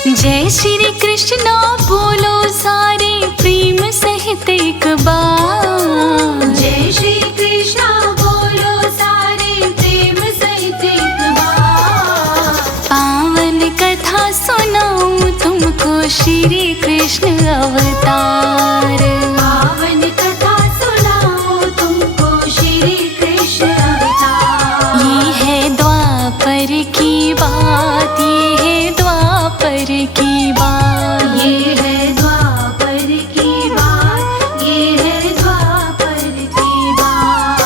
जय श्री कृष्ण बोलो सारे प्रेम सहित एक बार। जय श्री कृष्ण बोलो सारे प्रेम सहित एक बार। पावन कथा सुनाऊं तुमको श्री कृष्ण अवतार। पावन कथा सुनाऊं तुमको श्री कृष्ण अवतार। ये है द्वापर की बात, ये है द्वापर की बात। ये है द्वापर की बात, ये है द्वापर की बात।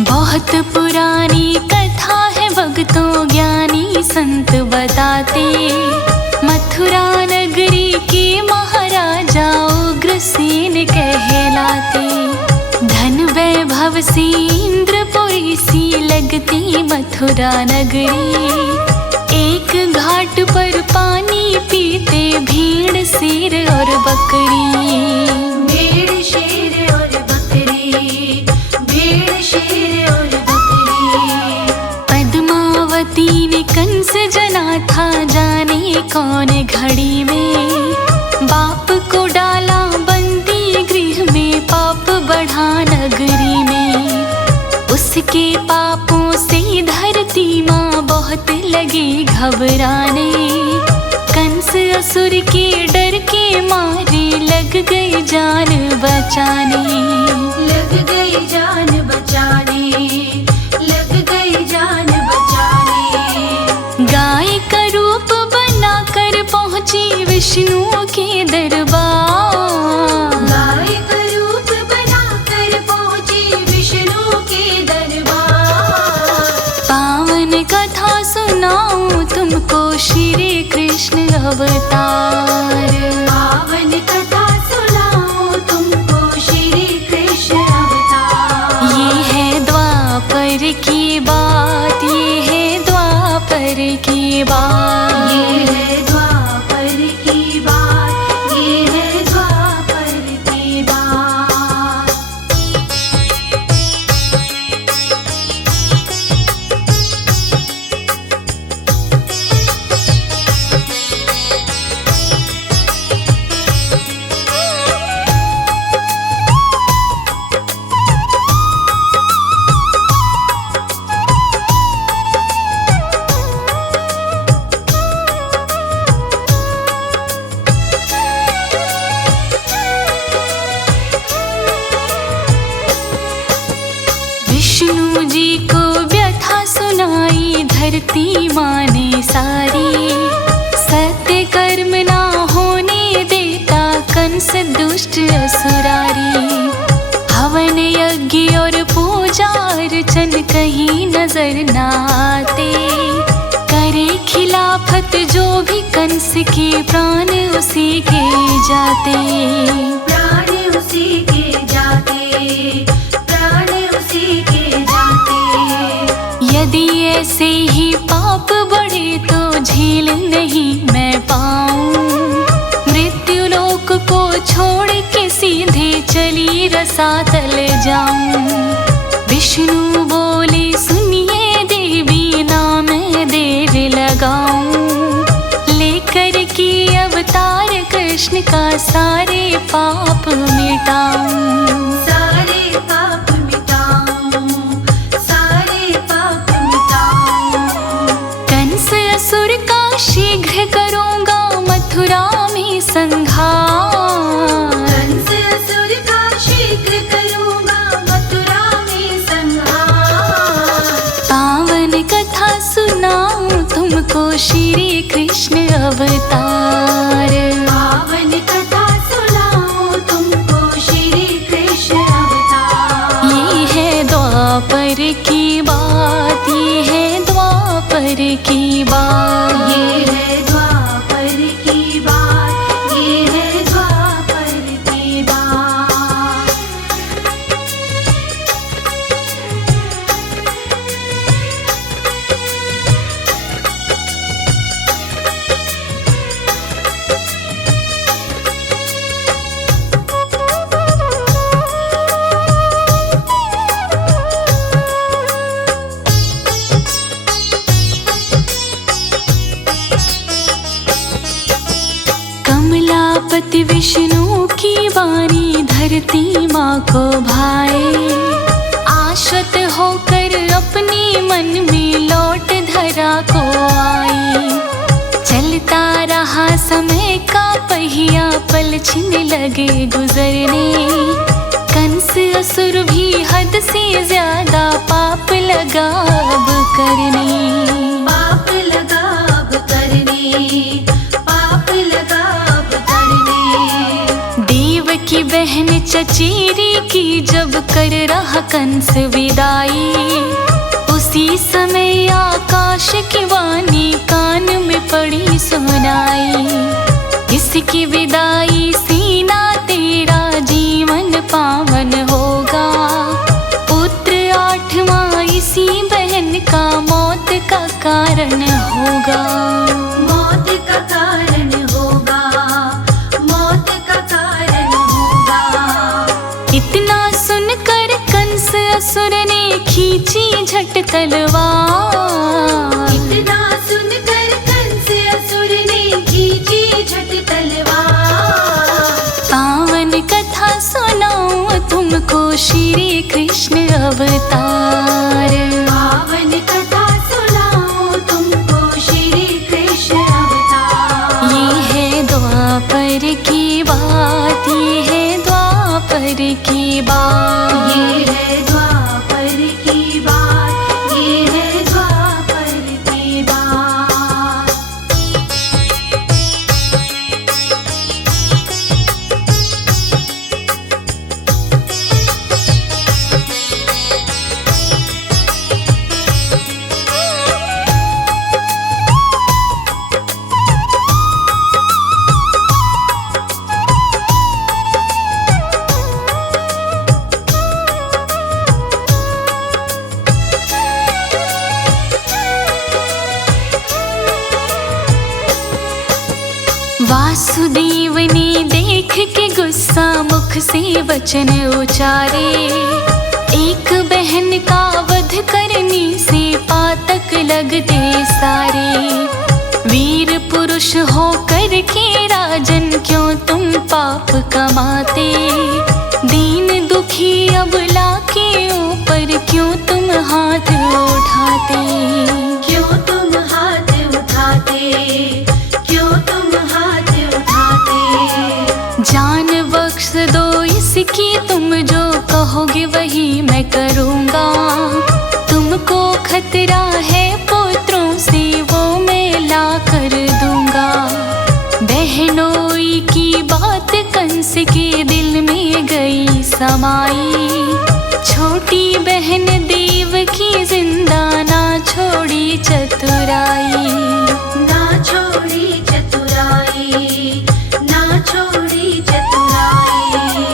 बहुत पुरानी कथा है, भक्तों ज्ञानी संत बताते। मथुरा नगरी के महाराजा उग्रसेन कहलाते। धन वैभव से इंद्रपुरी सी लगती मथुरा नगरी। एक घाट पर पानी पीते भीड़ शेर और बकरी। भेड़ शेर और बकरी, भेड़ शेर और बकरी। पद्मावती ने कंस जना था, जाने कौन घड़ी में। बाप को डाला बंदी गृह में, पाप बढ़ा नगरी में। उसके पापों से धरती माँ बहुत लगी घबराने। कंस असुर के डर के मारे लग गई जान बचाने। लग गई जान बचाने, लग गई जान बचाने। गाय का रूप बनाकर पहुंची विष्णु के दरबार। गाय का रूप बनाकर पहुंची विष्णु के दरबार। पावन कथा सुनाऊं तुमको श्री कृष्ण अवतार। पावन कथा सुनाऊं तुमको श्री कृष्ण अवतार। ये है द्वापर की बात, ये है द्वापर की बात। ये है द्वापर की बात, ये है द्वापर की बात। विष्णु जी को व्यथा सुनाई धरती माँ ने सारी। सत्य कर्म ना होने देता कंस दुष्ट असुरारी। हवन यज्ञ और पूजा अर्चन कहीं नजर ना आते। करे खिलाफत जो भी कंस के प्राण उसी के जाते। प्राण उसी के जाते, प्राण उसी के जाते। यदि ऐसे ही पाप बढ़े तो झेल नहीं मैं पाऊं। मृत्यु लोक को छोड़ के सीधे चली रसातल जाऊं। विष्णु बोले सुनिए देवी ना मैं देर लगाऊं। लेकर के अवतार कृष्ण का सारे पाप मिटाऊं। सारे पाप मिटाऊं, सारे पाप मिटाऊं। कंस असुर का शीघ्र करूंगा मथुरा में संहार। कंस असुर का शीघ्र करूंगा मथुरा में संहार। पावन कथा सुनाऊं तुमको श्री कृष्ण अवतार। पावन कथा सुनाऊं तुमको श्री कृष्ण अवतार। ये है द्वापर की बात, ये है द्वापर की बात। ये है द्वापर की बात, ये है द्वापर की बात। विष्णु की वाणी धरती माँ को भाए, आश्वत होकर अपने मन में लौट धरा को आई। चलता रहा समय का पहिया, पल छिन लगे गुजरने, कंस असुर भी हद से ज्यादा पाप लगा अब करने। पाप लगा अब करने, पाप लगा अब करने। देव की बहन चचेरी की जब कर रहा कंस विदाई, उसी समय आकाश की वाणी कान में पड़ी सुनाई। इसकी विदाई से ना तेरा जीवन पावन होगा, पुत्र 8वां इसी बहन का मौत का कारण होगा। मौत का कारण होगा, मौत का कारण होगा। इतना सुनकर कंस असुर ने खींची झट तलवार, इतना सुनकर कंस असुर ने खींची झट तलवार। पावन कथा सुनाऊं तुमको श्री कृष्ण अवतार। पावन कथा सुनाऊं तुमको श्री कृष्ण अवतार। ये है द्वापर की बात, ये है द्वापर की बात। ये है द्वापर की बात, ये है द्वापर की बात। वासुदेव ने देख के गुस्सा मुख से वचन उचारे, एक बहन का वध करने से पातक लगते सारे। वीर पुरुष होकर के राजन क्यों तुम पाप कमाते, दीन दुखी अबला के ऊपर क्यों तुम हाथ उठाते। क्यों तुम हाथ उठाते, क्यों तुम हाथ उठाते। जान बख्श दो इसकी, तुम जो कहोगे वही मैं करूँगा। तुमको खतरा है पुत्रों से वो मैं ला कर दूंगा। बहनोई की बात कंस के दिल में गई समाई, छोटी बहन देव की जिंदा ना छोड़ी चतुराई। ना छोड़ी चतुराई, ना छोड़ी चतुराई।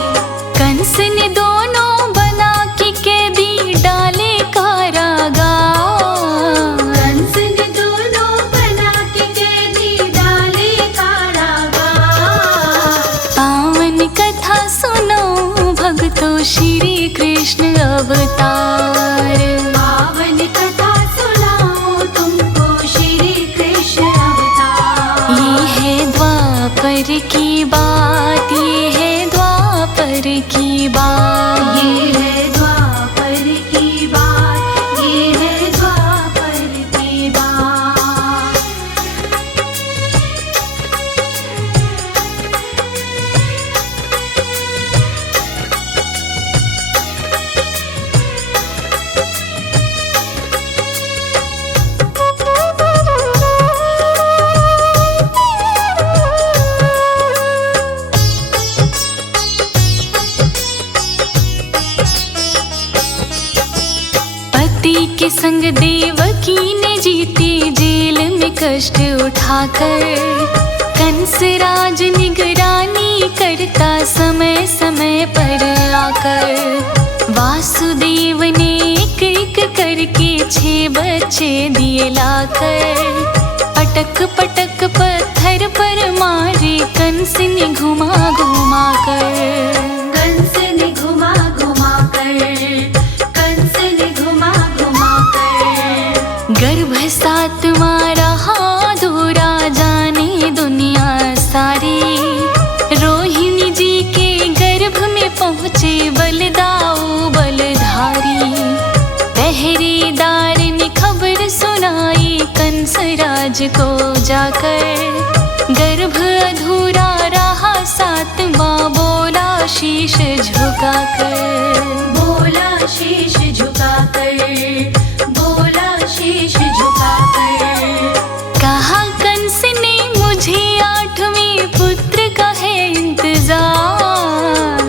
कंस ने दोनों बना के कैदी डाले कारागार, कंस ने दोनों बना के कैदी डाले कारागार। पावन कथा सुनो भक्तों श्री कृष्ण अवतार। पावन कथा सुनाऊं तुमको श्री कृष्ण अवतार। ये है द्वापर की बात, ये है द्वापर की बात। ये है द्वापर की बात, ये है द्वापर की बात। पति के संग देवकी ने जीती जेल में कष्ट उठाकर, कंस राज निगरानी करता समय समय पर आकर। वासुदेव ने एक एक करके 6 बच्चे दिए लाकर, पटक पटक पत्थर पर मारे कंस ने घुमा घुमा कर। कंस ने घुमा घुमा कर, कंस ने घुमा घुमा कर। गर्भ 7वां रहा अधूरा, जाने दुनिया सारी। रोहिणी बलदाऊ बलधारी। पहरेदार ने खबर सुनाई कंस राज को जाकर, गर्भ अधूरा रहा सातवां, बोला शीश झुकाकर, बोला शीश झुकाकर, बोला शीश झुकाकर। कहा कंस ने मुझे 8वें पुत्र का है इंतजार।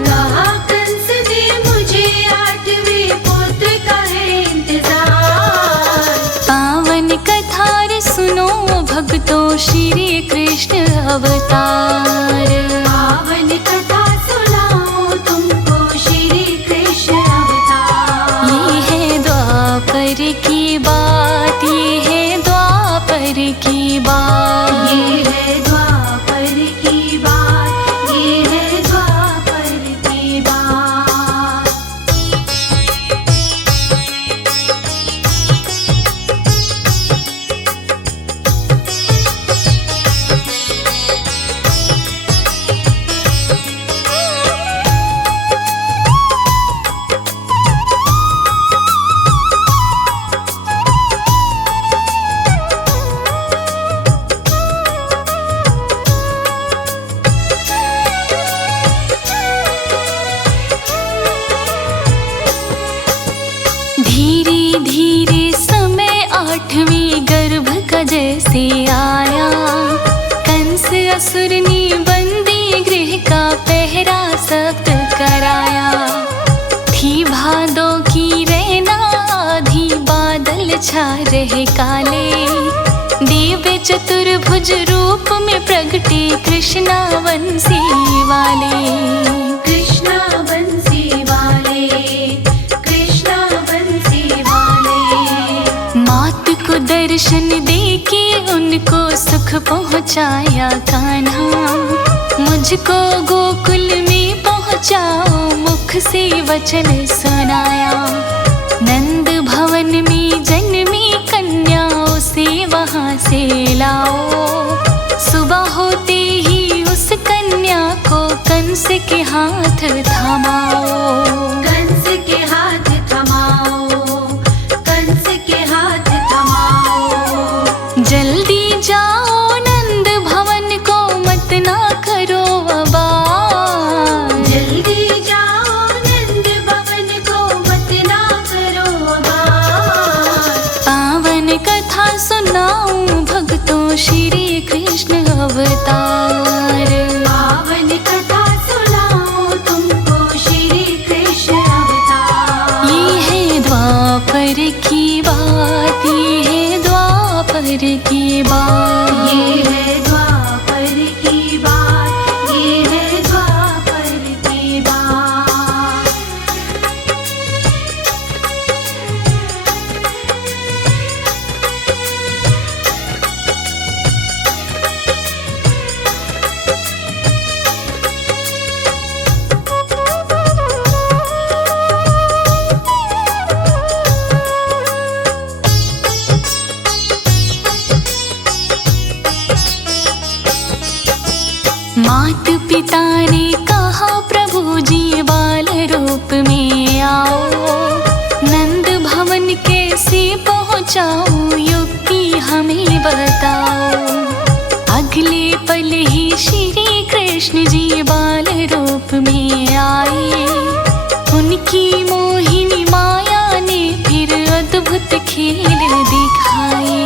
कहा कंस ने मुझे 8वें पुत्र का है इंतजार। पावन कथा रे सुनो भक्तों, श्री कृष्ण अवतार। पावन कथा सुनाओ तुमको, श्री कृष्ण अवतार। ये है द्वापर की बात, ये है द्वापर की बात। ये है द्वापर की बात, ये है द्वापर की बात। धीरे धीरे समय 8वें गर्भ का जैसे आया, कंस असुर ने बंदी गृह का पहरा सख्त कराया। थी भादों की रैना आधी, बादल छा रहे काले, दिव्य चतुर्भुज रूप में प्रगटे कृष्णा वंशी वाले। कृष्णा बंसी वाले, कृष्णा बंसी वाले। मात को दर्शन देके उनको सुख पहुँचाया कान्हा, मुझको गोकुल में पहुँचाओ, मुख से वचन सुनाया। नंद भवन में जन्मी कन्या, उसे वहाँ से लाओ, सुबह होते ही उस कन्या को कंस के हाथ थमाओ। कंस के हाथ थमाओ, कंस के हाथ थमाओ। जल्दी जाओ नंद भवन को, मत ना करो अबार। जल्दी जाओ नंद भवन को, मत ना करो अबार। पावन कथा सुनाऊं भक्तों, श्री कृष्ण अवतार। पावन कथा सुनाओ तुमको, श्री कृष्ण अवतार। ये है द्वापर की बात, ये है द्वापर की बात। ये है द्वापर की बात, ये है द्वापर की बात। मात पिता ने कहा प्रभु जी बाल रूप में आओ, नंद भवन कैसे पहुँचाऊं, युक्ति हमें बताओ। अगले पल ही श्री कृष्ण जी बाल रूप में आए, उनकी मोहिनी माया ने फिर अद्भुत खेल दिखाए।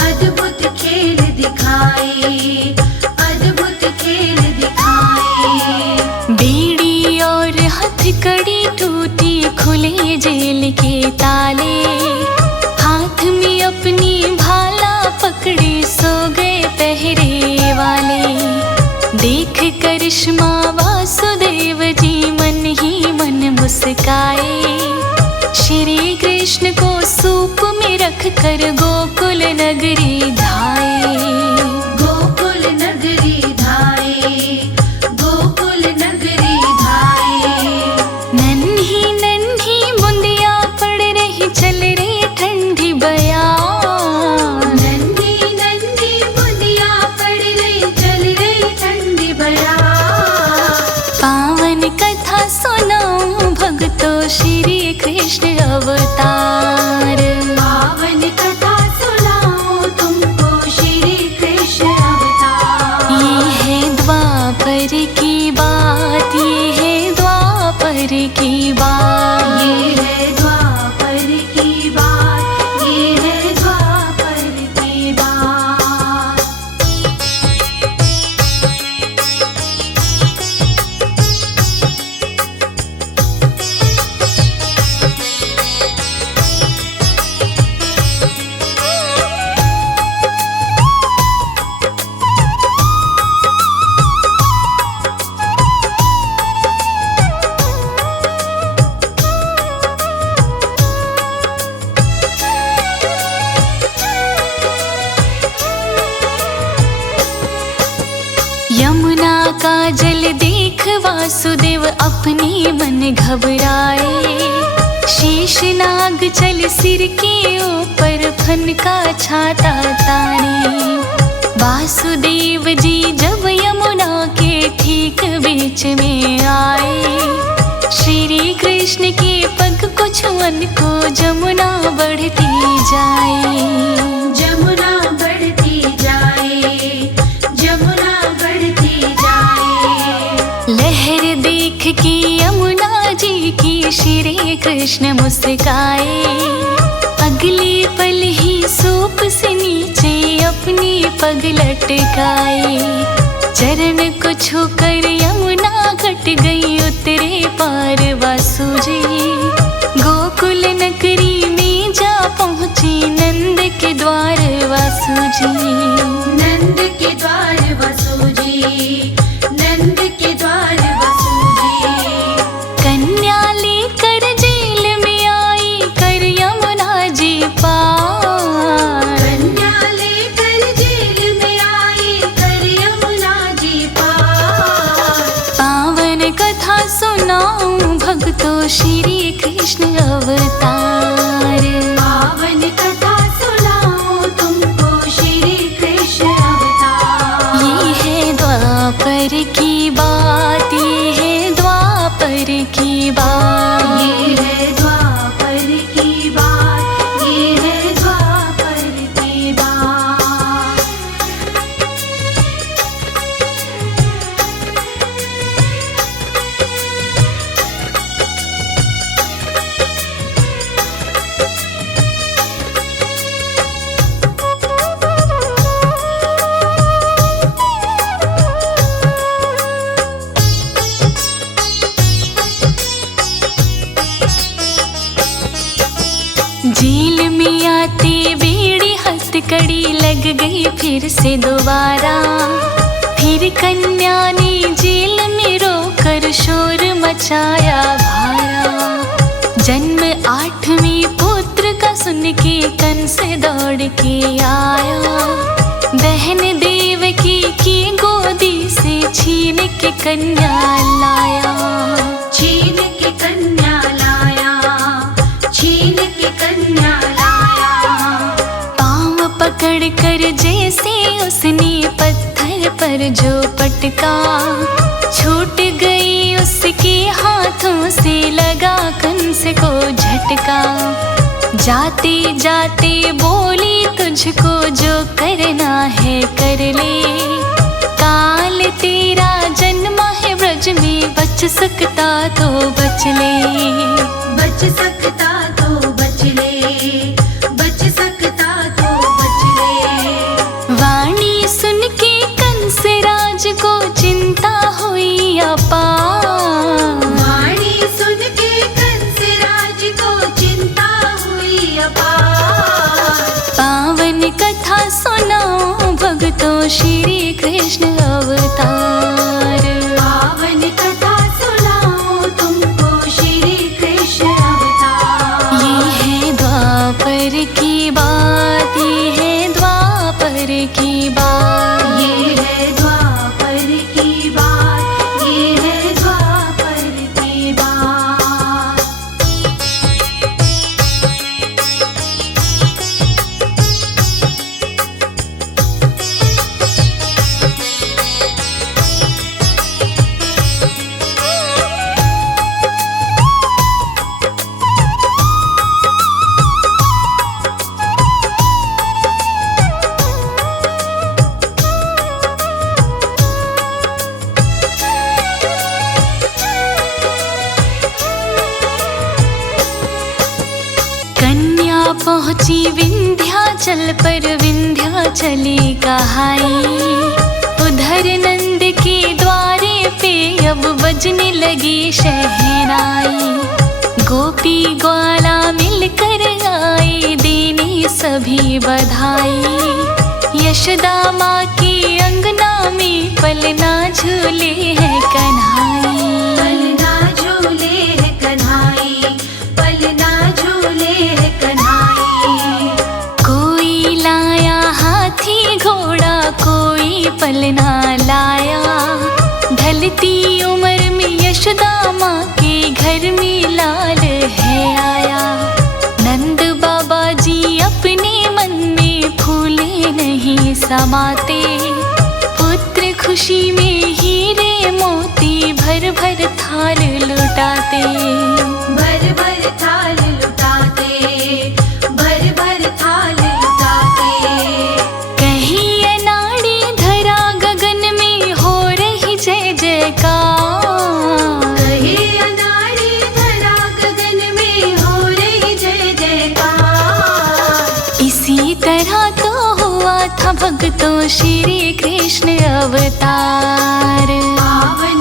अद्भुत खेल दिखाए, अद्भुत खेल दिखाए। बेड़ी और हथकड़ी टूटी, खुले जेल के ताले, हाथ में अपनी भाला पकड़े सो गए पहरे वाले। देख करिश्मा वासुदेव जी मन ही मन मुस्काए, श्री कृष्ण को सूप में रख कर गोकुल नगरी धाए। गोकुल नगरी धाए, गोकुल नगरी धाए। नन्ही नन्ही बूंदियां पड़ रही, चल रही ठंडी बयां। नन्ही नन्ही बूंदियां पड़ रही, चल रही ठंडी बयां। पावन कथा सुनाऊं अवतार। पावन कथा सुनाऊं तुमको श्री कृष्ण अवतार। ये है द्वापर की बात, ये है द्वापर की बात। ये है द्वापर की बात, ये है द्वापर की बात। यमुना का जल देख वासुदेव अपने मन घबराए। शेषनाग चल सिर के ऊपर फन का छाता ताने। वासुदेव जी जब यमुना के ठीक बीच में आए, श्री कृष्ण के पग को छुअन को जमुना बढ़ती जाए। जमुना बढ़ती जाए, जमुना बढ़ती जाए। लहर देख के यमुना जी की श्री कृष्ण मुस्काए। अगले पल ही सूप से नीचे अपनी पग लटकाए। चरण को छूकर यमुना घट गई उतरे पार वासु जी। गोकुल नगरी में जा पहुँची नंद के द्वार वासु जी। नंद के द्वार वसु जी, नंद के द्वार वसु जी। कन्या लेकर जेल में आई कर यमुना जी पार। कन्या लेकर जेल में आई कर यमुना जी पार। पावन कथा सुनाऊं भक्तों श्री कृष्ण अवतार। पावन कथा सुनाऊं तुमको श्री कृष्ण अवतार। ये है द्वापर की बात, ये है द्वापर की बात। ये है द्वापर की बात, ये है द्वापर की बात। जेल में आते बेड़ी हथकड़ी लग गई फिर से दोबारा। फिर कन्या ने जेल में रोकर शोर मचाया भारा। जन्म 8वें पुत्र का सुन के कंस दौड़ के आया। बहन देवकी की गोदी से छीन के कन्या लाया। छीन के कन्या लाया, छीन के कन्या लाया। पाँव पकड़ कर जैसे उसने पत्थर पर जो पटका, छूट गई उसके हाथों से लगा कंस को झटका। जाते जाते बोली तुझको जो करना है कर ले। काल तेरा जन्म है ब्रज में, बच सकता तो बच ले। बच सकता तो बच ले, बच सकता तो बच ले। वाणी सुन के कंस राज को चिंता हुई अपार। वाणी सुन के कंस राज को चिंता हुई अपार। पावन कथा सुनाओ भक्तों श्री कृष्ण अवतार। पावन कथा सुनाऊं तुमको श्री कृष्ण अवतार। पहुँची विंध्याचल पर विंध्याचली कहाई। उधर नंद के द्वारे पे अब बजने लगी शहनाई। गोपी ग्वाला मिलकर आए देने सभी बधाई। यशोदा माँ की अंगना में पलना झूले हैं कन्हाई। पलना झूले है कन्हाई, पलना झूले है कन्हाई। कोई लाया हाथी घोड़ा, कोई पलना लाया। ढलती उम्र में यशोदा माँ के घर में लाल है आया। नंद बाबा जी अपने मन में फूले नहीं समाते। पुत्र खुशी में हीरे मोती भर भर थाल लुटाते। भर भर थाल लुटाते, भर भर थाल लुटाते। कहीं अनाड़ी धरा गगन में हो रही जय जयकार। कहीं अनाड़ी धरा गगन में हो रही जय जयकार। इसी तरह तो हुआ था भक्तों श्री कृष्ण अवतार। पावन